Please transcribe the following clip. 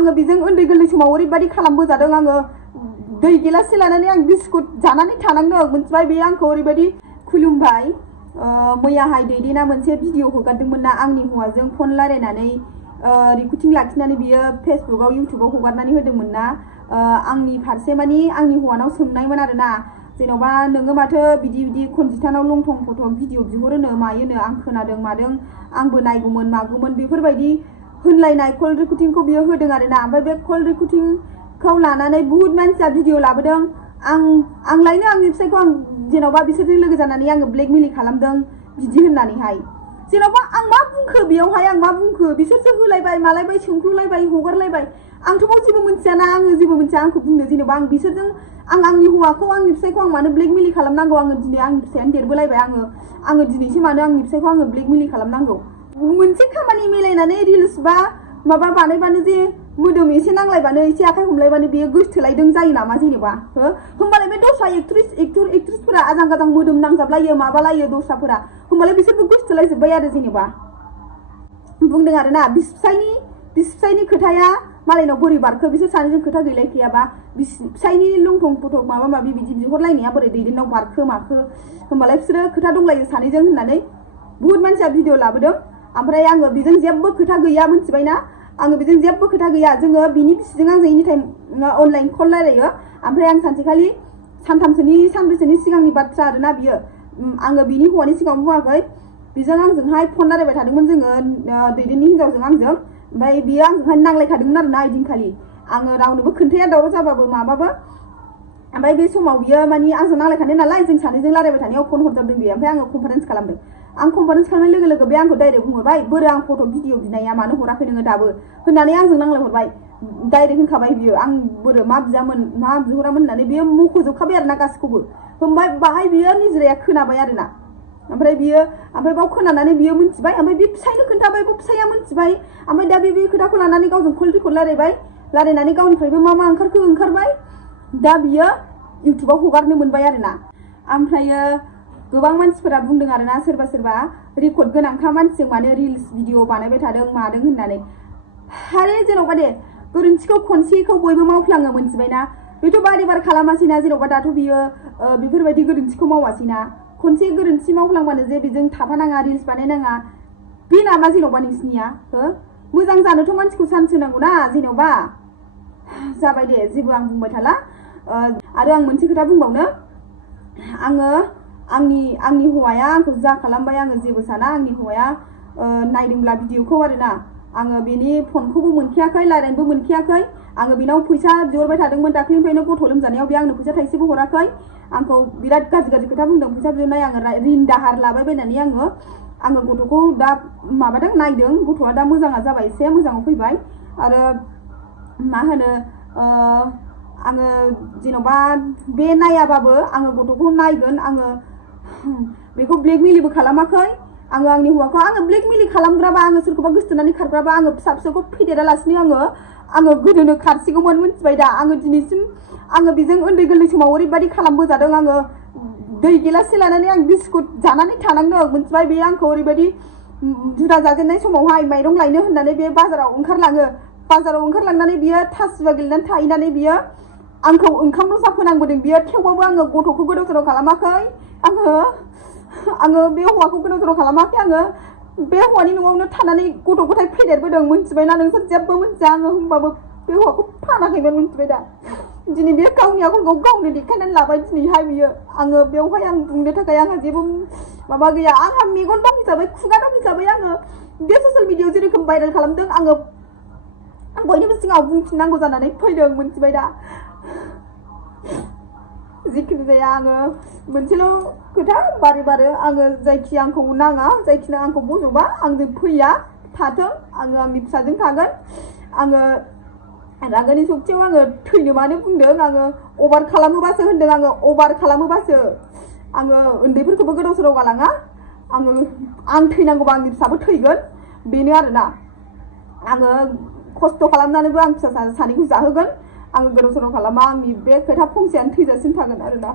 आङो बेजों उन्दै गोरलै समाव ओरैबायदि खालामबोजादों आङो दै गिलाससे लानानै आं बिस्कुट जानानै थानांदों मोनथिबाय बे आंखौ ओरैबायदि खुलुमबाय मैयाहाय दैदेना मोनसे भिडिअ हगारदोंमोन ना आंनि हौवाजों फन रायलायनानै रिकर्डिं लाखिनानै बियो फेसबुकआव इउटुबाव हगारनानै होदोंमोन ना आंनि फारसे मानि आंनि हौवानाव सोंनायमोन आरोना जेन'बा नोङो माथो बिदि खनजितानाव लंथं फटक भिडिअ बिहरोनो मायोनो आं खोनादों मादों आंबो नायगौमोन मागौमोन बेफोरबायदि होनलायनाय कल रेकर्डिंखौ बियो होदों आरोना ओमफ्राय बे कल रेकर्डिंखौ लानानै बुहुत मानसिया भिडिअ लाबोदों आं लायनो आंनि फिसायखौ आं जेन'बा बिसोरजों लोगो जानानै आङो ब्लेकमेल खालामदों बिदि होननानैहाय जेन'बा आं मा बुंखो बेयावहाय आं मा बुंखो बिसोरसो होलायबाय मालायबाय सोंख्लुलायबाय हगारलायबाय आंथ' जेबो मोनथियाना आङो जेबो मोनथिया आंखौ बुंनो जेन'बा आं बिसोरजों आंनि हौवाखौ आंनि फिसायखौ आं मानो ब्लेकमेल खालामनांगौ आङो दिनै आंनि फिसायानो देरबोलायबाय आङो दिनैसो मानो आंनि फिसायखौ आङो ब्लेकमेल खालामनांगौ मोनसे खामानि मिलायनानै रिल्स बा माबा बानायबानो जे मोदोम एसे नांलायबानो एसे आखाइ हमलायबानो बेयो गोसथोलायदों जायो नामा जेनेबा होमबालाय बे दस्रा एक्ट्रेसफोरा आजां गाजां मोदोम नांजाबलायो माबालायो दस्राफोरा होमबालाय बिसोरबो गोसथोलायजोब्बाय आरो जेनेबा बुंदों आरोना बिसिफिसायनि खोथाया मालायनाव बोरै बारखो बिसोर सानैजों खोथा गैलायखायाबा बिसिफिसायनि लंथं फटक माबा माबि बिदि बिहरलायनाया बोरै दैदेननाव बारखो माखो होमबालाय बिसोरो खोथा दंलायो सानैजों होननानै बुहुत मानसिया भिडिअ लाबोदों ओमफ्राय आङो बेजों जेबो खोथा गैया मोनथिबायना आङो बेजों जेबो खोथा गैया जोङो बिनि बिसिजों आंजों एनि टाइम अनलाइन कल रायलायो ओमफ्राय आं सानसेखालि सानब्रैसोनि सिगांनि बाथ्रा आरोना बियो आङो बिनि हौवानि सिगाङाव बुङाखै बिजों आंजोंहाय फन रायलायबाय थादोंमोन जोङो दैदेननि हिनजावजों आंजों ओमफ्राय बियो आंजोंहाय नांलायखादोंमोन आरोना ओइदिनखालि आङो रावनोबो खोन्थाया दावराव जाबाबो माबाबो ओमफ्राय बे समाव बियो मानि आंजों नांलायखानाय नालाय जों सानैजों रायलायबाय थानायाव फन हरजाबदों बियो ओमफ्राय आङो कनफारेन्स खालामदों आं कनफारेन्स खालामनाय लोगो लोगो बे आंखौ डाइरेक्ट बुंहरबाय बोरो आं फट' भिडिअ बिनाया मानो हराखै नोङो दाबो होननानै आंजों नांलायहरबाय डाइरेक्ट होनखाबाय बियो आं बोरो मा बियामोन मा बिहरामोन होननानै बियो मख'जोबखाबाय आरोना गासिखौबो होमबाय बाहाय बियो निजिराया खोनाबाय आरोना ओमफ्राय बाव खोनानानै बियो मिथिबाय ओमफ्राय बे फिसायनो खोन्थाबाय बे फिसाया मिथिबाय ओमफ्राय दा बे खोथाखौ लानानै गावजों कल रेकर्ड रायलायनानै गावनिफ्रायबो मा ओंखारबाय दा बियो इउटुबाव हगारनो मोनबाय आरोना ओमफ्रायो गोबां मानसिफोरा बुंदों आरोना सोरबा रेकर्ड गोनांखा मानसिजों माने रिल्स भिडिअ बानायबाय थादों मादों होननानै हारे जेन'बा दे गोरोन्थिखौ खनसेखौ बयबो मावफ्लाङो मोनथिबायना बेथ' बारे खालामासैना जेन'बा दाथ' बियो बेफोरबायदि गोरोन्थिखौ मावासैना खनसे गोरोन्थि मावफ्लांबानो जे बेजों थाफानाङा रिल्स बानायनाङा बे नामा जेन'बा नोंसिनिया मोजां जानोथ' मानसिखौ चान्स होनांगौना जेन'बा जाबाय दे जेबो आं बुंबाय थाला आरो आं मोनसे खोथा बुंबावनो आङो आंनि हौवाया आंखौ जा खालामबाय आङो जेबो साना आंनि हौवाया नायदोंब्ला भिडिअखौ आरोना आङो बेनि फनखौबो मोनखायाखै रायलायनोबो मोनखायाखै आङो बेनाव फैसा बिहरबाय थादोंमोन दाख्लिनिफ्रायनो गथ' लोमजानायाव बे आंनो फैसा थाइसेबो हराखै आंखौ बिराद गाज्रि खोथा बुंदों फैसा बिहरनाय आङो रिन दाहार लाबाय बायनानै आङो गथ'खौ दा माबादों नायदों गथ'आ दा मोजाङा जाबाय एसे मोजाङाव फैबाय आरो मा होनो आङो जेन'बा बे नायाबाबो आङो गथ'खौ नायगोन आङो बेखौ ब्लेकमेलबो खालामाखै आङो आंनि हौवाखौ आङो ब्लेकमेल खालामग्राबा आङो सोरखौबा गोसथोनानै खारग्राबा आङो फिसाखौ फेदेरालासिनो आङो गोदोनो खारसिगौमोन मिथिबाय दा आङो दिनैसिम आङो बेजों उन्दै गोरलै समाव ओरैबायदि खालामबोजादों आङो दै गिलाससे लानानै आं बिस्कुट जानानै थानांदों मिथिबाय बे आंखौ ओरैबायदि जुदा जाजेननाय समावहाय माइरं लायनो होननानै बे बाजाराव ओंखारलांनानै बियो थासुवा गेलेनानै थाहैनानै बियो आंखौ ओंखामल' जाफोनांबोदों बियो थेवबाबो आङो गथ'खौ गोदाव सोराव खालामाखै आङो बे हौवाखौ गोदाव सोराव खालामाखै आङो बे हौवानि न'आवनो थानानै गथ' गथाय फेदेरबोदों मिथिबायना नोंसोर जेबो मिथिया आङो होमबाबो बे हौवाखौ फानाखैमोन मिथिबाय दा दिनै बे गावनि आखलखौ गावनो देखायनानै लाबाय दिनैहाय बियो आङो बेवहाय आं बुंनो थाखाय आंहा जेबो माबा गैया आंहा मेगन दं हिसाबै खुगा दं हिसाबै आङो बे ससियेल मिडियायाव जेरोखोम भाइरेल खालामदों आङो बयनिबो सिगाङाव बुंफिननांगौ जानानै फैदों मिथिबाय दा जिखुनु जाया आङो मोनसेल' खोथा बारे आङो जायखि आंखौ नाङा जायखिया आंखौ बज'बा आंजों फैया थाथों आङो आंनि फिसाजों थागोन आङो रागानि सक्तियाव आङो थैनो मानो बुंदों आङो अभार खालामोबासो होनदों आङो अभार खालामोबासो आङो उन्दैफोरखौबो गोदाव सोराव गालाङा आं थैनांगौबा आंनि फिसाबो थैगोन बेनो आरोना आङो खस्थ' खालामनानैबो आं फिसा सानैखौ जाहोगोन आङो गोदाव सोराव खालामा आंनि बे खोथा फंसेयानो थैजासिम थागोन आरोना